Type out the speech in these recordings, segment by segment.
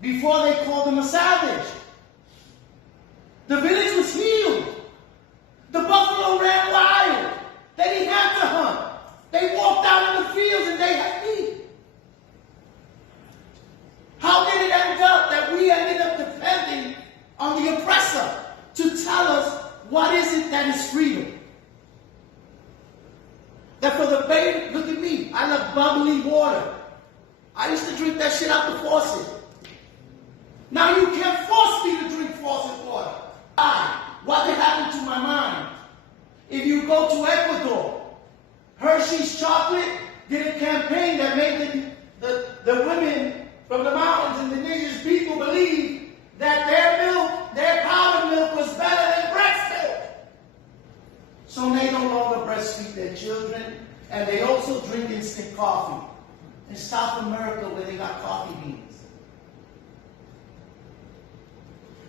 before they called him a savage. The village was healed. The buffalo ran wild. They didn't have to hunt. They walked out in the fields and they had meat. How did it end up that we ended up depending on the oppressor to tell us what is it that is freedom? That for the baby, look at me, I love bubbly water. I used to drink that shit out the faucet. Now you can't force me to drink faucet water. Why? What did happen to my mind? If you go to Ecuador, Hershey's Chocolate did a campaign that made the women from the mountains and the indigenous people believe that their milk, their powdered milk was better than breast milk. So they no longer breastfeed their children, and they also drink instant coffee. In South America where they got coffee beans.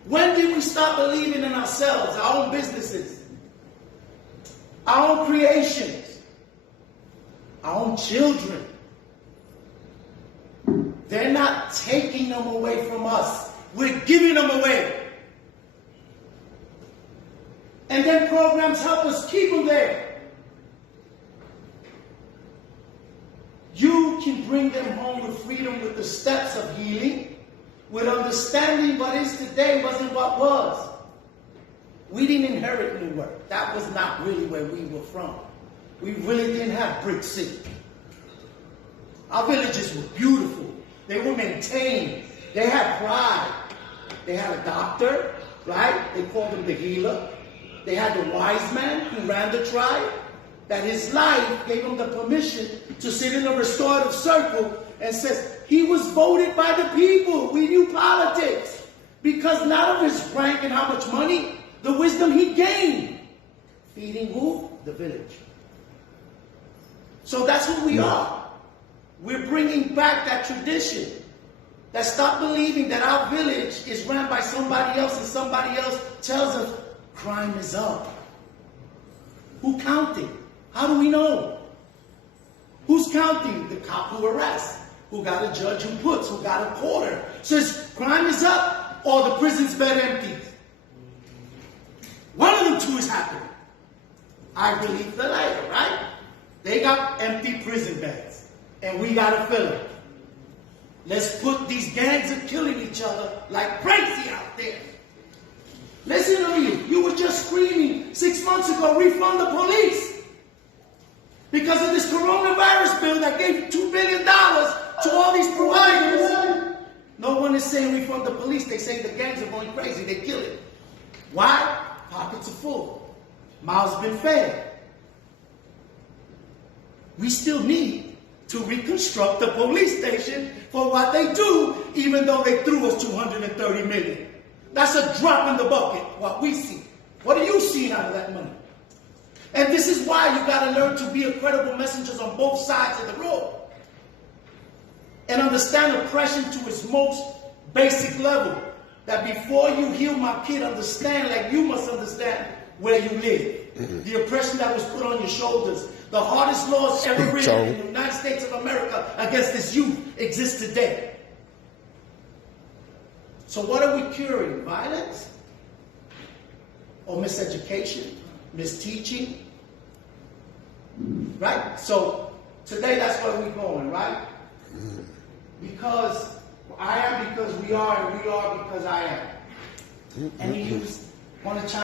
When did we stop believing in ourselves, our own businesses, our own creations, our own children? They're not taking them away from us. We're giving them away. And then programs help us keep them there. You can bring them home with freedom with the steps of healing, with understanding what is today wasn't what was. We didn't inherit Newark. That was not really where we were from. We really didn't have Brick City. Our villages were beautiful. They were maintained. They had pride. They had a doctor, right? They called him the healer. They had the wise man who ran the tribe, that his life gave him the permission to sit in a restorative circle and says he was voted by the people. We knew politics because not of his rank and how much money, the wisdom he gained. Feeding who? The village. So that's who we are. We're bringing back that tradition. That stop believing that our village is run by somebody else and somebody else tells us crime is up. Who counting? How do we know? Who's counting? The cop who arrests, who got a judge who puts, who got a quarter. Says crime is up or the prison's bed empty. One of them two is happening. I believe the latter, right? They got empty prison beds and we got to fill them. Let's put these gangs of killing each other like crazy out there. Listen to me. You were just screaming 6 months ago, refund the police. Because of this coronavirus bill that gave $2 billion to all these providers. No one is saying refund the police. They say the gangs are going crazy. They kill it. Why? Pockets are full. Mouths been fed. We still need to reconstruct the police station for what they do, even though they threw us $230 million. That's a drop in the bucket, what we see. What are you seeing out of that money? And this is why you got to learn to be credible messengers on both sides of the road. And understand oppression to its most basic level. That before you heal my kid, understand like you must understand where you live. The oppression that was put on your shoulders. The hardest laws ever written in the United States of America against this youth exist today. So what are we curing? Violence? Or miseducation? Misteaching? Right? So today that's where we're going, right? Because I am because we are, and we are because I am. And you want to chime